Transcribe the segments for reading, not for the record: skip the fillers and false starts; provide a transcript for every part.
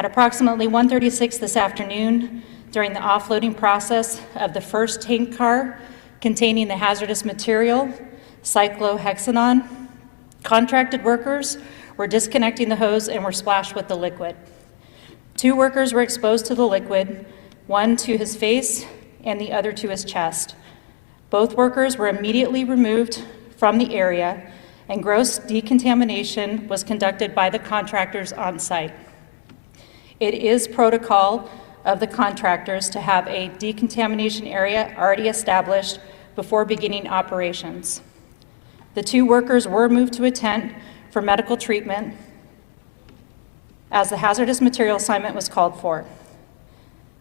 At approximately 1:36 this afternoon, during the offloading process of the first tank car containing the hazardous material, cyclohexanone, contracted workers were disconnecting the hose and were splashed with the liquid. 2 workers were exposed to the liquid, one to his face and the other to his chest. Both workers were immediately removed from the area, and gross decontamination was conducted by the contractors on site. It is protocol of the contractors to have a decontamination area already established before beginning operations. The 2 workers were moved to a tent for medical treatment as the hazardous material assignment was called for.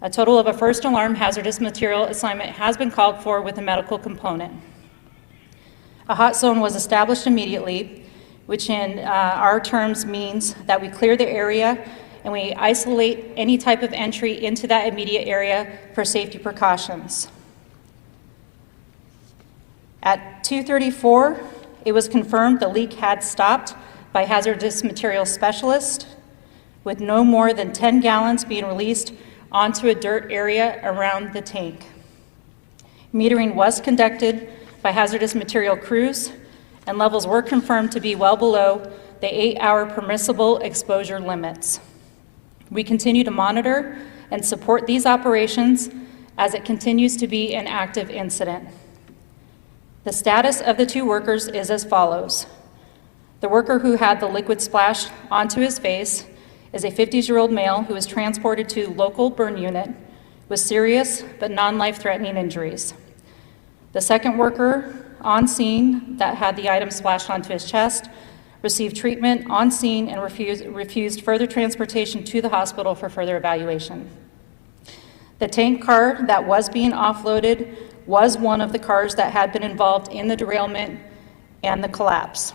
A total of a first alarm hazardous material assignment has been called for with a medical component. A hot zone was established immediately, which in our terms means that we clear the area and we isolate any type of entry into that immediate area for safety precautions. At 2:34, it was confirmed the leak had stopped by hazardous materials specialist, with no more than 10 gallons being released onto a dirt area around the tank. Metering was conducted by hazardous material crews, and levels were confirmed to be well below the 8-hour permissible exposure limits. We continue to monitor and support these operations as it continues to be an active incident. The status of the 2 workers is as follows. The worker who had the liquid splashed onto his face is a 50-year-old male who was transported to local burn unit with serious but non-life-threatening injuries. The second worker on scene that had the item splashed onto his chest received treatment on scene and refused further transportation to the hospital for further evaluation. The tank car that was being offloaded was one of the cars that had been involved in the derailment and the collapse.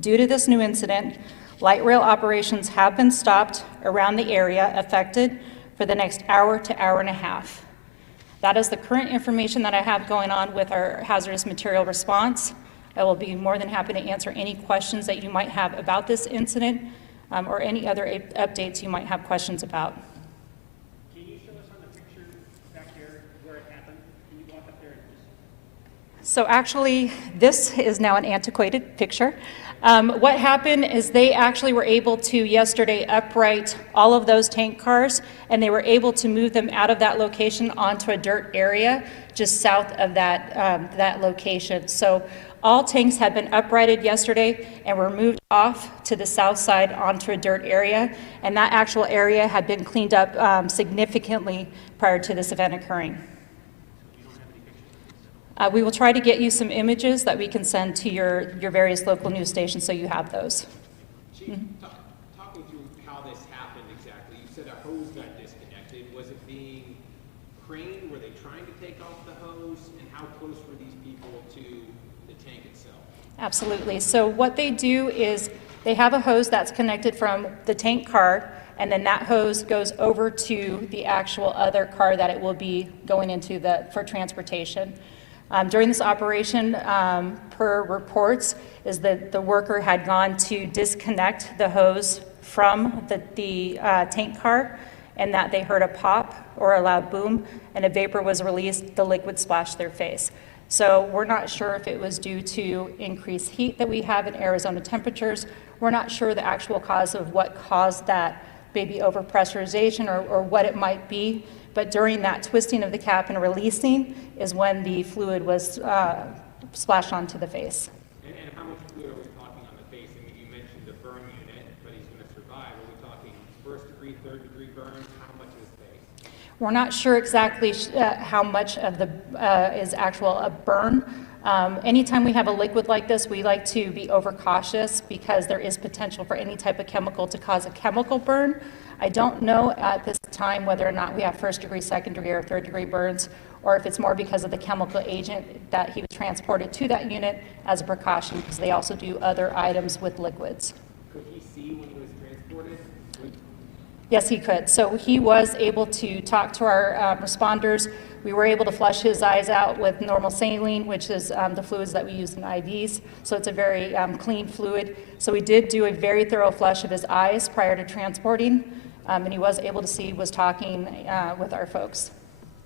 Due to this new incident, light rail operations have been stopped around the area affected for the next hour to hour and a half. That is the current information that I have going on with our hazardous material response. I will be more than happy to answer any questions that you might have about this incident or any other updates you might have questions about. Can you show us on the picture back here where it happened? Can you walk up there? So actually, this is now an antiquated picture. What happened is they actually were able to yesterday upright all of those tank cars, and they were able to move them out of that location onto a dirt area just south of that location. So all tanks had been uprighted yesterday and were moved off to the south side onto a dirt area, and that actual area had been cleaned up significantly prior to this event occurring. We will try to get you some images that we can send to your various local news stations so you have those. Chief, talk me through how this happened exactly. You said a hose got disconnected. Was it being craned? Were they trying to take off the hose? And how close were these people to the tank itself? Absolutely. So what they do is they have a hose that's connected from the tank car, and then that hose goes over to the actual other car that it will be going into for transportation. During this operation, per reports, is that the worker had gone to disconnect the hose from the tank car, and that they heard a pop or a loud boom, and a vapor was released, the liquid splashed their face. So we're not sure if it was due to increased heat that we have in Arizona temperatures. We're not sure the actual cause of what caused that, maybe overpressurization or what it might be. But during that twisting of the cap and releasing is when the fluid was splashed onto the face. And how much fluid are we talking on the face? I mean, you mentioned the burn unit, but he's going to survive. Are we talking first degree, third degree burns? How much is face? We're not sure exactly how much of the is actual a burn. Anytime we have a liquid like this, we like to be overcautious because there is potential for any type of chemical to cause a chemical burn. I don't know at this time whether or not we have first degree, second degree, or third degree burns, or if it's more because of the chemical agent that he was transported to that unit as a precaution, because they also do other items with liquids. Could he see when he was transported? Yes, he could. So he was able to talk to our responders We were able to flush his eyes out with normal saline, which is the fluids that we use in IVs. So it's a very clean fluid. So we did do a very thorough flush of his eyes prior to transporting, and he was able to see, was talking with our folks.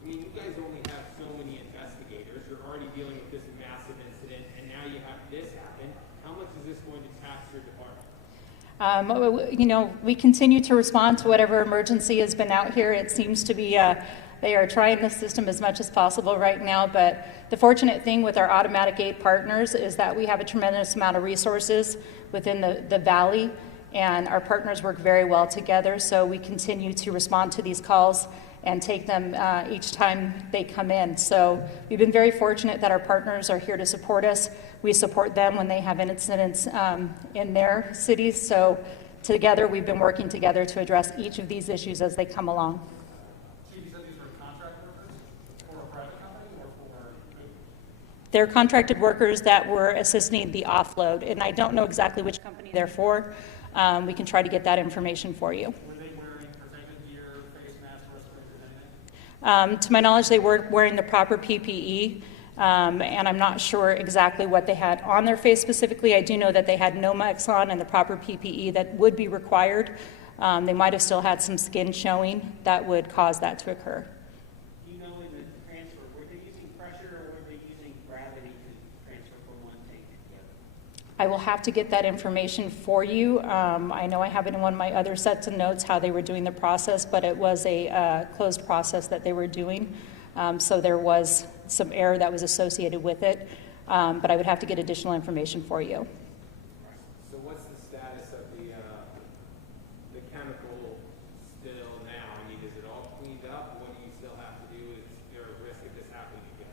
I mean, you guys only have so many investigators. You're already dealing with this massive incident, and now you have this happen. How much is this going to tax your department? You know, we continue to respond to whatever emergency has been out here. It seems to be, they are trying the system as much as possible right now, but the fortunate thing with our automatic aid partners is that we have a tremendous amount of resources within the valley, and our partners work very well together, so we continue to respond to these calls and take them each time they come in. So we've been very fortunate that our partners are here to support us. We support them when they have incidents in their cities. So together, we've been working together to address each of these issues as they come along. Chief, you said these were contract workers for a private company or for? They're contracted workers that were assisting the offload, and I don't know exactly which company they're for. We can try to get that information for you. To my knowledge, they were wearing the proper PPE, and I'm not sure exactly what they had on their face specifically. I do know that they had Nomex on and the proper PPE that would be required. They might have still had some skin showing that would cause that to occur. Do you know in the transfer, were they using pressure or were they using gravity to transfer from one tank to the other? I will have to get that information for you. I know I have it in one of my other sets of notes how they were doing the process, but it was a closed process that they were doing. So there was some error that was associated with it, but I would have to get additional information for you. So what's the status of the chemical still now? I mean, is it all cleaned up? What do you still have to do? Is there a risk of this happening again?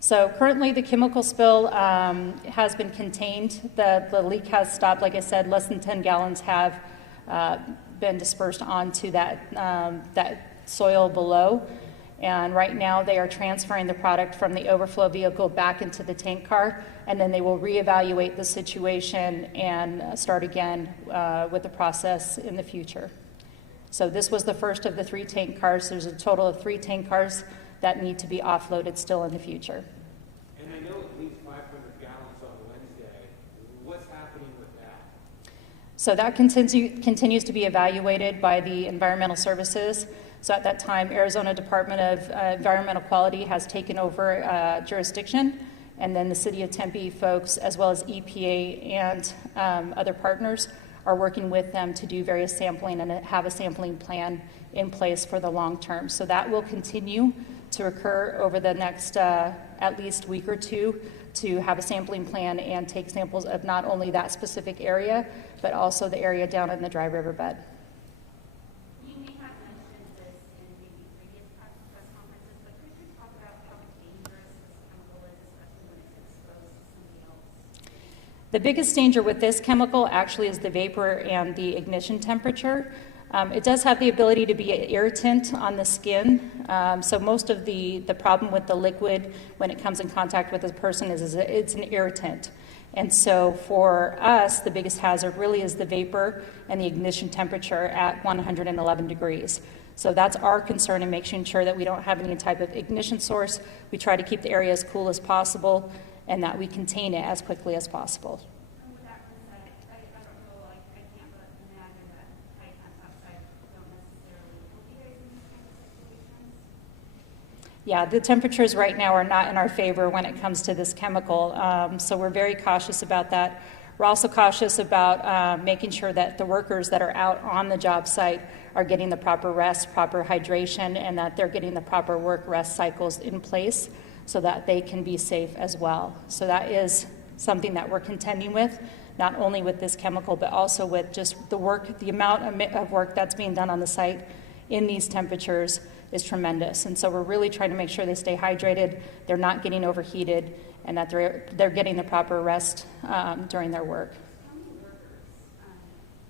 So currently the chemical spill has been contained. The leak has stopped. Like I said, less than 10 gallons have been dispersed onto that soil below. And right now they are transferring the product from the overflow vehicle back into the tank car, and then they will reevaluate the situation and start again with the process in the future. So this was the first of the 3 tank cars. There's a total of 3 tank cars that need to be offloaded still in the future. And I know at least 500 gallons on Wednesday. What's happening with that? So that continues to be evaluated by the environmental services. So at that time, Arizona Department of Environmental Quality has taken over jurisdiction, and then the City of Tempe folks, as well as EPA and other partners, are working with them to do various sampling and have a sampling plan in place for the long term. So that will continue to occur over the next at least week or two to have a sampling plan and take samples of not only that specific area, but also the area down in the dry river bed. You may have mentioned this in maybe previous press conferences, but could you talk about how dangerous this chemical is, especially when it's exposed to somebody else? The biggest danger with this chemical actually is the vapor and the ignition temperature. It does have the ability to be an irritant on the skin. So most of the problem with the liquid when it comes in contact with a person is it's an irritant. And so for us, the biggest hazard really is the vapor and the ignition temperature at 111 degrees. So that's our concern in making sure that we don't have any type of ignition source. We try to keep the area as cool as possible and that we contain it as quickly as possible. And with that being said, I don't know, like, I can't but imagine that high temps outside don't necessarily help you guys in these kinds of situations. Yeah, the temperatures right now are not in our favor when it comes to this chemical, so we're very cautious about that. We're also cautious about making sure that the workers that are out on the job site are getting the proper rest, proper hydration, and that they're getting the proper work-rest cycles in place so that they can be safe as well. So that is something that we're contending with, not only with this chemical, but also with just the work, the amount of work that's being done on the site in these temperatures is tremendous. And so we're really trying to make sure they stay hydrated, they're not getting overheated, and that they're getting the proper rest during their work. How many workers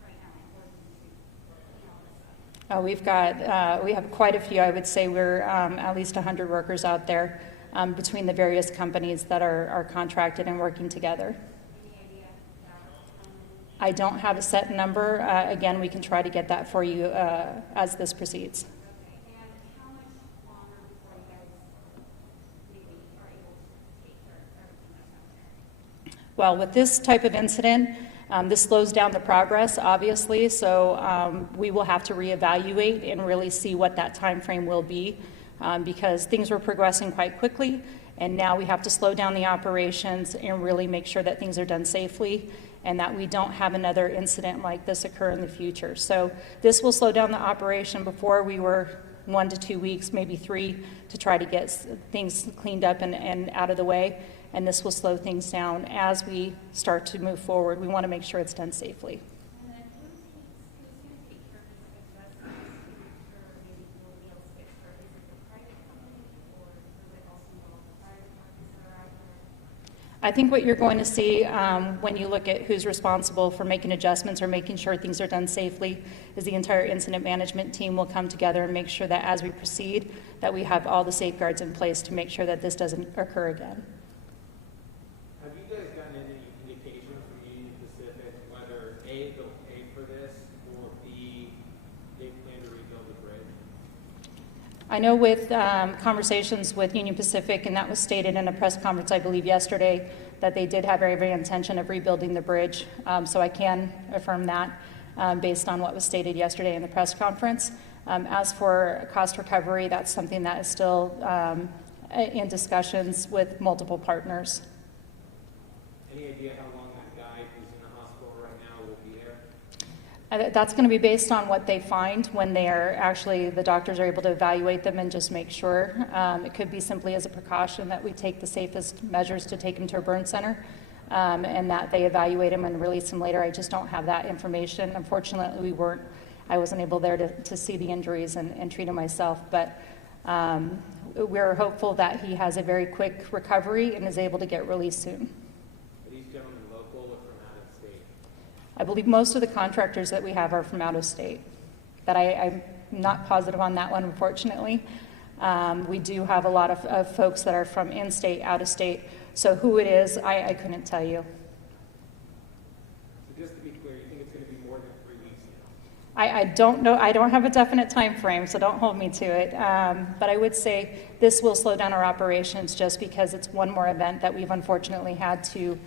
right now are working to clean all this up? We have quite a few. I would say we're at least 100 workers out there between the various companies that are contracted and working together. Any idea about how many? I don't have a set number. Again, we can try to get that for you as this proceeds. Okay, and how much longer before you guys Well, with this type of incident, this slows down the progress, obviously, so we will have to reevaluate and really see what that time frame will be, because things were progressing quite quickly, and now we have to slow down the operations and really make sure that things are done safely and that we don't have another incident like this occur in the future. So this will slow down the operation. Before, we were 1 to 2 weeks, maybe 3, to try to get things cleaned up and out of the way. And this will slow things down as we start to move forward. We want to make sure it's done safely. And then who's going to take care of these adjustments to ensure maybe we'll be able to fix her? Is it the private company, or does it also involve the fire departments that are out there? I think what you're going to see when you look at who's responsible for making adjustments or making sure things are done safely is the entire incident management team will come together and make sure that as we proceed, that we have all the safeguards in place to make sure that this doesn't occur again. Have you guys gotten any indication from Union Pacific whether A, they'll pay for this, or B, they plan to rebuild the bridge? I know with conversations with Union Pacific, and that was stated in a press conference, I believe, yesterday, that they did have every intention of rebuilding the bridge. So I can affirm that based on what was stated yesterday in the press conference. As for cost recovery, that's something that is still in discussions with multiple partners. Any idea how long that guy who's in the hospital right now will be there? That's going to be based on what they find when they are actually, the doctors are able to evaluate them and just make sure. It could be simply as a precaution that we take the safest measures to take him to a burn center and that they evaluate him and release him later. I just don't have that information. Unfortunately, I wasn't able there to see the injuries and treat him myself, but we're hopeful that he has a very quick recovery and is able to get released soon. Are these gentlemen local or from out of state? I believe most of the contractors that we have are from out of state, but I'm not positive on that one, unfortunately. We do have a lot of folks that are from in-state, out of state, so who it is, I couldn't tell you. So just to be clear, you think it's going to be more than 3 weeks now? I don't know, I don't have a definite time frame, so don't hold me to it. But I would say this will slow down our operations just because it's one more event that we've unfortunately had to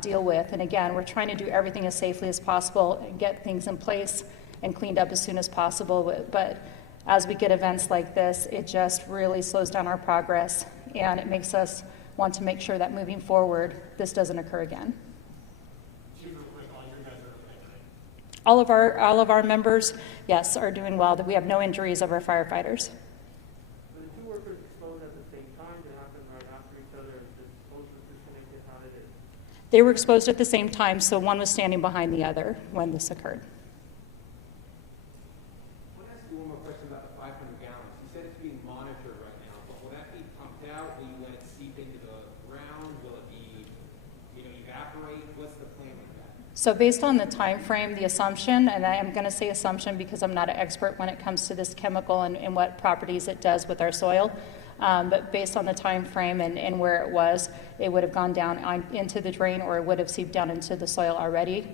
deal with. And again, we're trying to do everything as safely as possible and get things in place and cleaned up as soon as possible. But as we get events like this, it just really slows down our progress, and it makes us want to make sure that moving forward, this doesn't occur again. All of our members, yes, are doing well. We have no injuries of our firefighters. Were the two workers exposed at the same time? Did it happen right after each other? Both were disconnected? How did it? They were exposed at the same time, so one was standing behind the other when this occurred. I want to ask you one more question about the 500 gallons. You said it's being monitored right now, but will that be pumped out? Will you let it seep into the ground? Will it be, evaporate? What's the plan with that? So based on the time frame, the assumption, and I am going to say assumption because I'm not an expert when it comes to this chemical and what properties it does with our soil, but based on the time frame and where it was, it would have gone down into the drain or it would have seeped down into the soil already.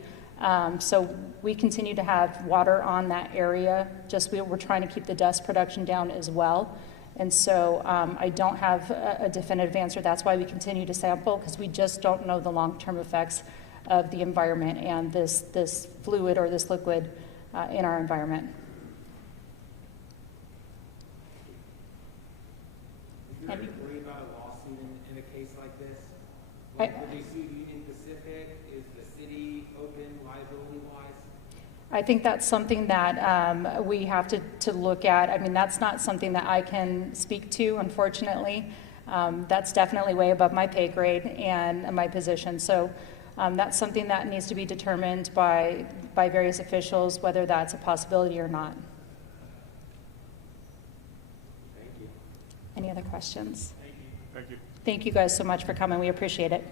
So we continue to have water on that area, just we're trying to keep the dust production down as well. And so I don't have a definitive answer. That's why we continue to sample, because we just don't know the long-term effects of the environment and this fluid or this liquid in our environment. Is there any worry about a lawsuit in a case like this? I- Would they sue Union Pacific? Is the city open liability-wise? I think that's something that we have to look at. I mean, that's not something that I can speak to, unfortunately. That's definitely way above my pay grade and my position. So that's something that needs to be determined by various officials, whether that's a possibility or not. Thank you. Any other questions? Thank you. Thank you guys so much for coming. We appreciate it.